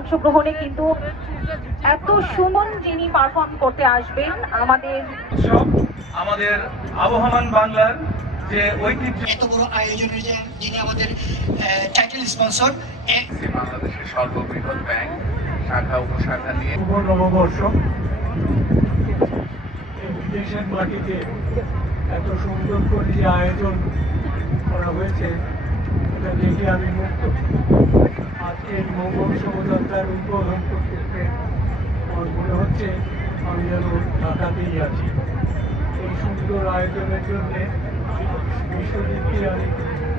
অংশগ্রহণে কিন্তু এত সুমন যিনি পারফর্ম করতে আসবেন আমাদের আবহমান বাংলার যে ঐতিহ্য, এত বড় আয়োজনের যিনি আমাদের টাইটেল স্পন্সর, বাংলাদেশের সর্ববৃহৎ ব্যাংক শাখা উপশাখা নিয়ে নববর্ষ বিদেশের মাটিতে এত সুন্দর করে যে আয়োজন করা হয়েছে এটা দেখে আমি মুক্ত। আজকের মঙ্গল শোভাযাত্রার উদ্বোধন করতে আমার মনে হচ্ছে আমি যেন ঢাকাতেই আছি। এই সুন্দর আয়োজনের জন্য বিশ্বজিৎকে আমি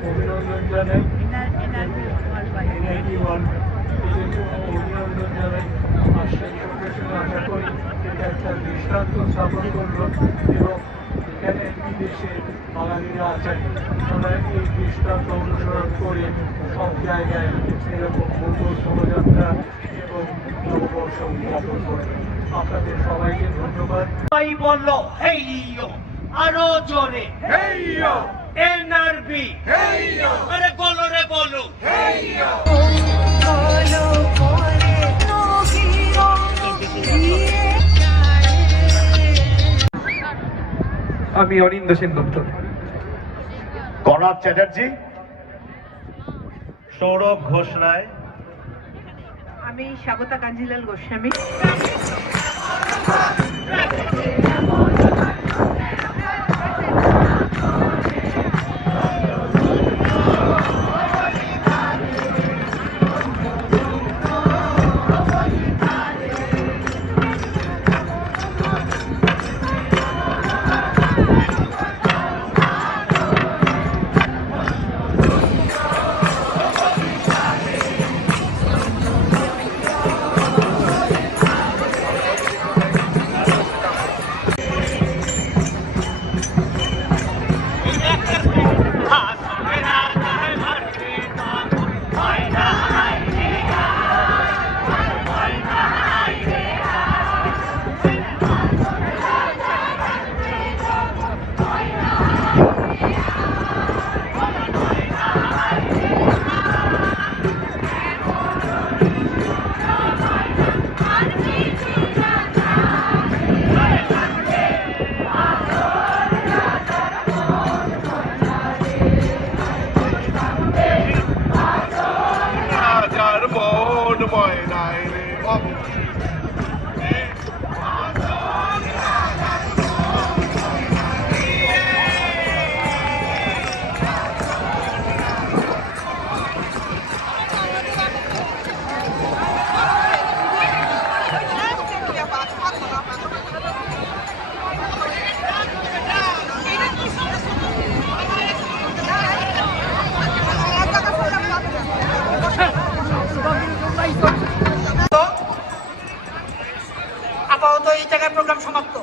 অভিনন্দন জানাই, NIT ওয়ার্ল্ড অভিনন্দন জানাই। আর সেই সঙ্গে সঙ্গে আশা করি এটা একটা দৃষ্টান্ত স্থাপন করলো এবং এখানে বিদেশে বাঙালিরা আছেন তারা এই দৃষ্টান্ত অনুসরণ করে সব জায়গায় এরকম মঙ্গল শোভাযাত্রা এবং নববর্ষ উদযাপন করবেন। আপনাদের সবাইকে ধন্যবাদ। বললো হেইয়ো, আরো জোরে হেইয়ো, NRB হেইয়ো, আরে বলো রে বলো হেইয়ো। আমি অনিন্দ্য সেনগুপ্ত। গণাথ চ্যাটার্জি। সৌরভ ঘোষ রায়। আমি স্বাগতা কাঞ্জিলাল গোস্বামী। আপাতত এই জায়গায় প্রোগ্রাম সমাপ্ত।